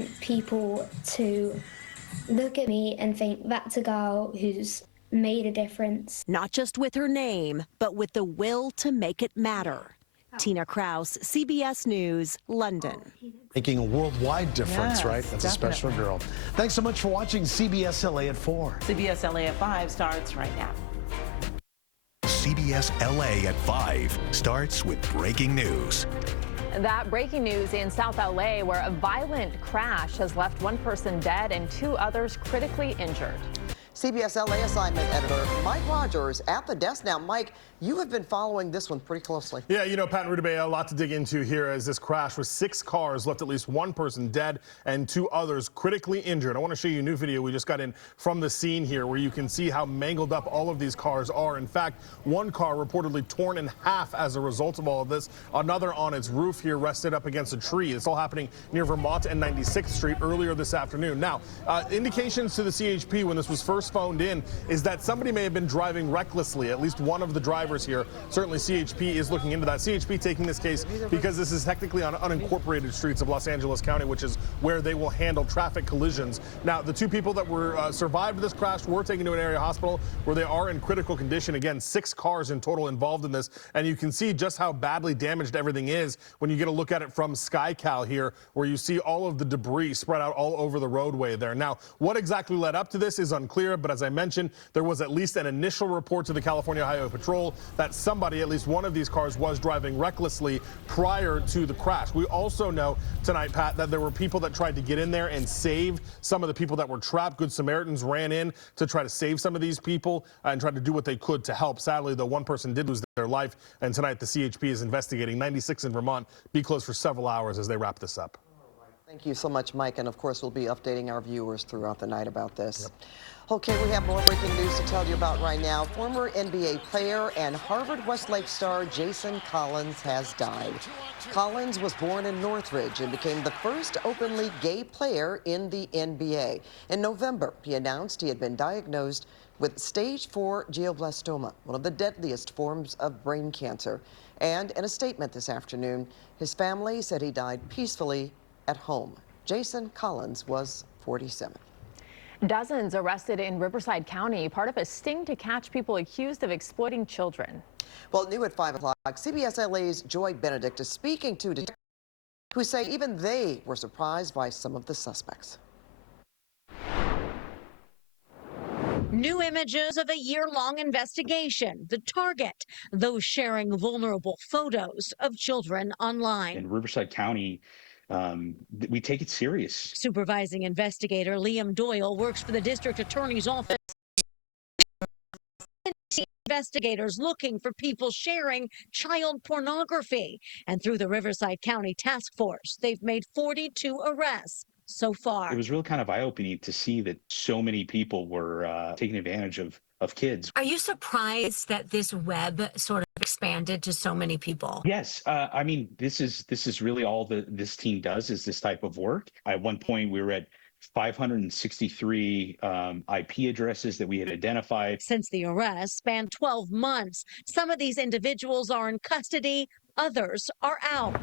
want people to look at me and think that's a girl who's made a difference. Not just with her name, but with the will to make it matter. Tina Kraus, CBS News, London. Making a worldwide difference, Yes, right? That's a special definitely. girl. Thanks so much for watching CBS LA at 4. CBS LA at 5 starts right now. CBS LA at 5 starts with breaking news. That breaking news in South LA, where a violent crash has left one person dead and 2 others critically injured. CBS LA assignment editor Mike Rogers at the desk now. Mike, you have been following this one pretty closely. Yeah, you know, Pat and Rudabay, a lot to dig into here as this crash with 6 cars left at least one person dead and 2 others critically injured. I want to show you a new video we just got in from the scene here where you can see how mangled up all of these cars are. In fact, one car reportedly torn in half as a result of all of this. Another on its roof here rested up against a tree. It's all happening near Vermont and 96th Street earlier this afternoon. Now, indications to the CHP when this was first phoned in is that somebody may have been driving recklessly. At least one of the drivers here. Certainly CHP is looking into that. CHP taking this case because this is technically on unincorporated streets of Los Angeles County, which is where they will handle traffic collisions. Now, the 2 people that were survived this crash were taken to an area hospital where they are in critical condition. Again, 6 cars in total involved in this, and you can see just how badly damaged everything is when you get a look at it from SkyCal here, where you see all of the debris spread out all over the roadway there. Now, what exactly led up to this is unclear, but as I mentioned, there was at least an initial report to the California Highway Patrol that somebody, at least one of these cars, was driving recklessly prior to the crash. We also know tonight, Pat, that there were people that tried to get in there and save some of the people that were trapped. Good Samaritans ran in to try to save some of these people and try to do what they could to help. Sadly, though, one person did lose their life, and tonight the CHP is investigating. 96 in Vermont be closed for several hours as they wrap this up. Thank you so much, Mike. And of course, we'll be updating our viewers throughout the night about this. Yep. Okay, we have more breaking news to tell you about right now. Former NBA player and Harvard-Westlake star Jason Collins has died. Collins was born in Northridge and became the first openly gay player in the NBA. In November, he announced he had been diagnosed with stage 4 glioblastoma, one of the deadliest forms of brain cancer. And in a statement this afternoon, his family said he died peacefully at home. Jason Collins was 47. Dozens arrested in Riverside County, part of a sting to catch people accused of exploiting children. Well, new at 5 o'clock, CBS LA's Joy Benedict is speaking to detectives who say even they were surprised by some of the suspects. New images of a year-long investigation. The target, those sharing vulnerable photos of children online. In Riverside County, we take it serious. Supervising investigator Liam Doyle works for the district attorney's office. Investigators looking for people sharing child pornography. And through the Riverside County Task Force, they've made 42 arrests so far. It was really kind of eye-opening to see that so many people were taking advantage of kids. Are you surprised that this web sort of expanded to so many people? Yes. I mean, this is really all this team does is this type of work. At one point, we were at 563 IP addresses that we had identified. Since the arrest spanned 12 months, some of these individuals are in custody, others are out.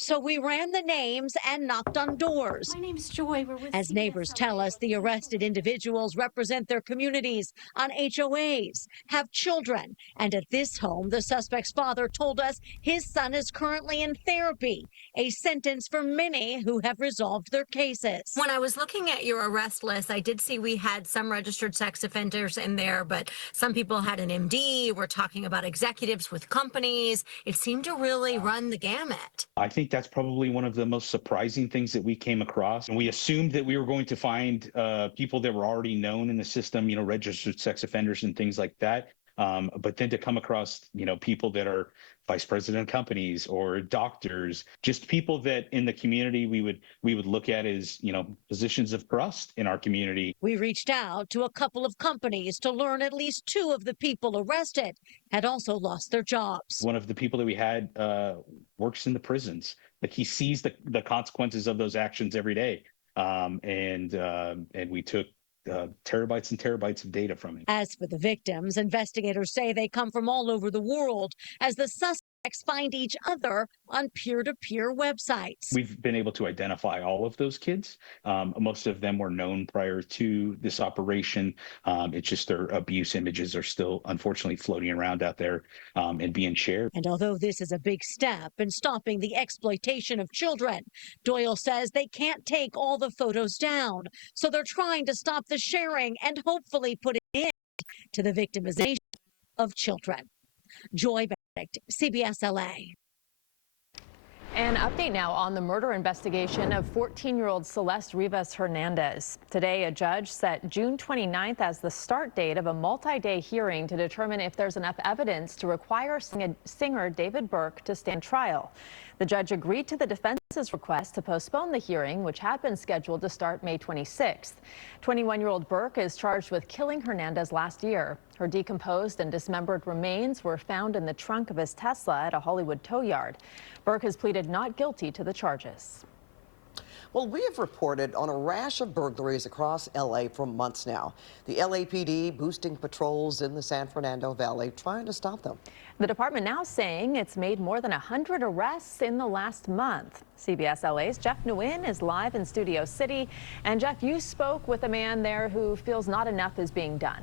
So we ran the names and knocked on doors. My name's Joy. We're with As neighbors tell us, the arrested individuals represent their communities on HOAs, have children. And at this home, the suspect's father told us his son is currently in therapy, a sentence for many who have resolved their cases. When I was looking at your arrest list, I did see we had some registered sex offenders in there, but some people had an MD. We're talking about executives with companies. It seemed to really run the gamut. I think that's probably one of the most surprising things that we came across. And we assumed that we were going to find people that were already known in the system, registered sex offenders and things like that. But then to come across, people that are vice president of companies or doctors, just people that in the community we would look at as, positions of trust in our community. We reached out to a couple of companies to learn at least 2 of the people arrested had also lost their jobs. One of the people that we had works in the prisons. Like he sees the consequences of those actions every day. And we took terabytes and terabytes of data from him. As for the victims, investigators say they come from all over the world as the suspect find each other on peer-to-peer websites. We've been able to identify all of those kids. Most of them were known prior to this operation. It's just their abuse images are still unfortunately floating around out there and being shared. And although this is a big step in stopping the exploitation of children, Doyle says they can't take all the photos down. So they're trying to stop the sharing and hopefully put an end to the victimization of children. Joy Benedict, CBS LA. An update now on the murder investigation of 14-year-old Celeste Rivas Hernandez. Today, a judge set June 29th as the start date of a multi-day hearing to determine if there's enough evidence to require singer David Burke to stand trial. The judge agreed to the defense's request to postpone the hearing, which had been scheduled to start May 26th. 21-year-old Burke is charged with killing Hernandez last year. Her decomposed and dismembered remains were found in the trunk of his Tesla at a Hollywood tow yard. Burke has pleaded not guilty to the charges. Well, we have reported on a rash of burglaries across L.A. for months now. The LAPD boosting patrols in the San Fernando Valley, trying to stop them. The department now saying it's made more than 100 arrests in the last month. CBS LA's Jeff Nguyen is live in Studio City. And Jeff, you spoke with a man there who feels not enough is being done.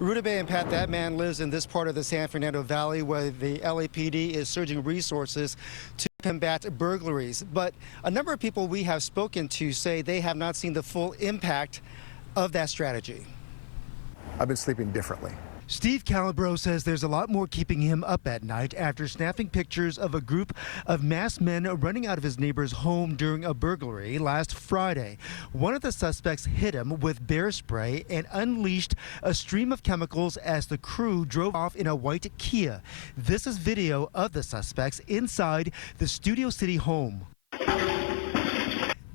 Ruta Bay and Pat, that man lives in this part of the San Fernando Valley where the LAPD is surging resources to combat burglaries. But a number of people we have spoken to say they have not seen the full impact of that strategy. I've been sleeping differently. Steve Calabro says there's a lot more keeping him up at night after snapping pictures of a group of masked men running out of his neighbor's home during a burglary last Friday. One of the suspects hit him with bear spray and unleashed a stream of chemicals as the crew drove off in a white Kia. This is video of the suspects inside the Studio City home.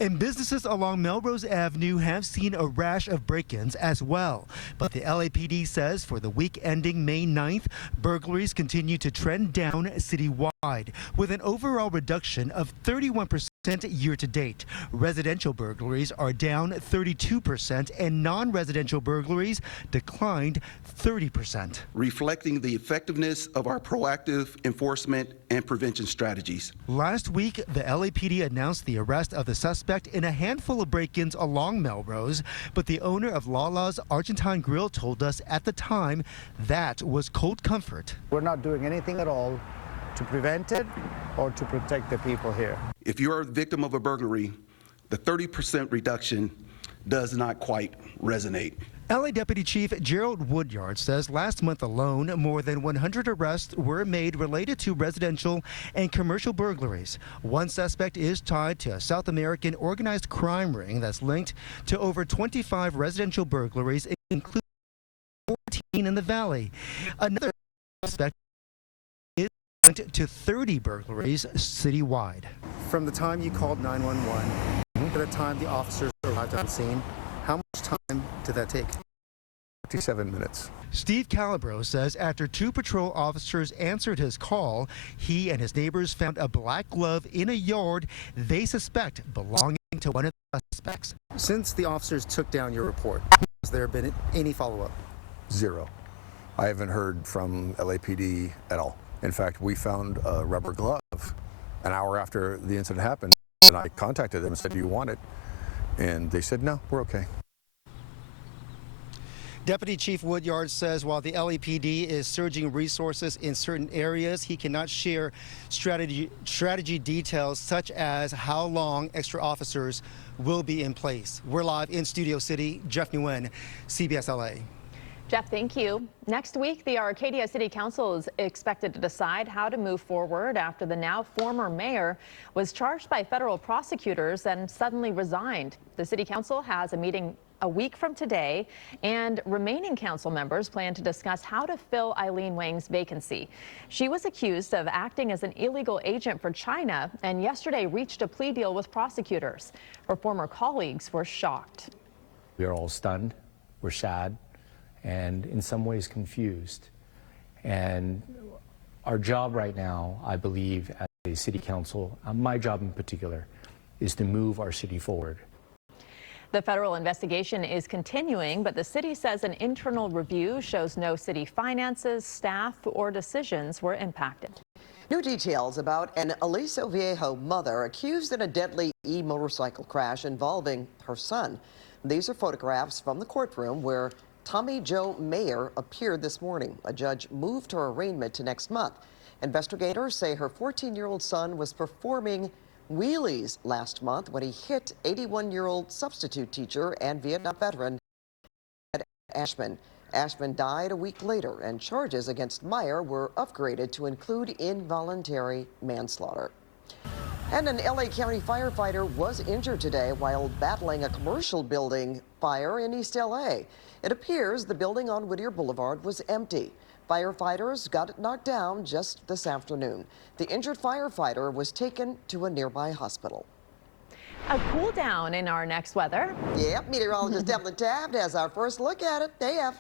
And businesses along Melrose Avenue have seen a rash of break-ins as well. But the LAPD says for the week ending May 9th, burglaries continue to trend down citywide, with an overall reduction of 31% year to date. Residential burglaries are down 32% and non-residential burglaries declined 30%. Reflecting the effectiveness of our proactive enforcement and prevention strategies. Last week, the LAPD announced the arrest of the suspect in a handful of break-ins along Melrose, but the owner of Lala's Argentine Grill told us at the time that was cold comfort. We're not doing anything at all to prevent it or to protect the people here. If you are a victim of a burglary, the 30% reduction does not quite resonate. LA Deputy Chief Gerald Woodyard says last month alone, more than 100 arrests were made related to residential and commercial burglaries. One suspect is tied to a South American organized crime ring that's linked to over 25 residential burglaries, including 14 in the Valley. Another suspect is linked to 30 burglaries citywide. From the time you called 911 to the time the officers arrived on scene, how much time did that take? 57 minutes. Steve Calabro says after two patrol officers answered his call, he and his neighbors found a black glove in a yard they suspect belonging to one of the suspects. Since the officers took down your report, has there been any follow-up? Zero. I haven't heard from LAPD at all. In fact, we found a rubber glove an hour after the incident happened, and I contacted them and said, do you want it? And they said, no, we're okay. Deputy Chief Woodyard says while the LAPD is surging resources in certain areas, he cannot share strategy details such as how long extra officers will be in place. We're live in Studio City. Jeff Nguyen, CBS LA. Jeff, thank you. Next week, the Arcadia City Council is expected to decide how to move forward after the now former mayor was charged by federal prosecutors and suddenly resigned. The City Council has a meeting a week from today, and remaining council members plan to discuss how to fill Eileen Wang's vacancy. She was accused of acting as an illegal agent for China and yesterday reached a plea deal with prosecutors. Her former colleagues were shocked. We are all stunned, we're sad, and in some ways confused. And our job right now, I believe, as a city council, my job in particular, is to move our city forward. The federal investigation is continuing, but the city says an internal review shows no city finances, staff, or decisions were impacted. New details about an Aliso Viejo mother accused in a deadly motorcycle crash involving her son. These are photographs from the courtroom where Tommy Jo Mayer appeared this morning. A judge moved her arraignment to next month. Investigators say her 14-year-old son was performing wheelies last month when he hit 81-year-old substitute teacher and Vietnam veteran Ashman. Ashman died a week later, and charges against Meyer were upgraded to include involuntary manslaughter. And an LA County firefighter was injured today while battling a commercial building fire in East LA. It appears the building on Whittier Boulevard was empty. Firefighters got it knocked down just this afternoon. The injured firefighter was taken to a nearby hospital. A cool down in our next weather. Yep, meteorologist Evelyn Taft has our first look at it. Hey, Ev.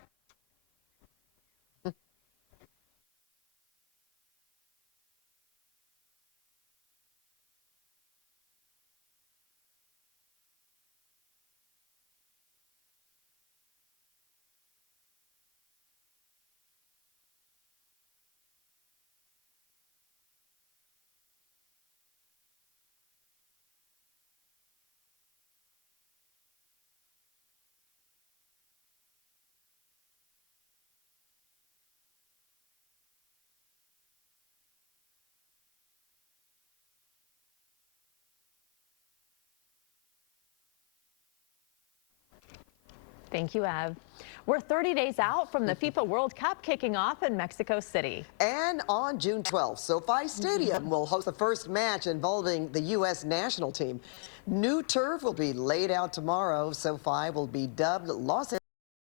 Thank you, Ev. We're 30 days out from the FIFA World Cup kicking off in Mexico City. And on June 12th, SoFi Stadium will host the first match involving the U.S. national team. New turf will be laid out tomorrow. SoFi will be dubbed Los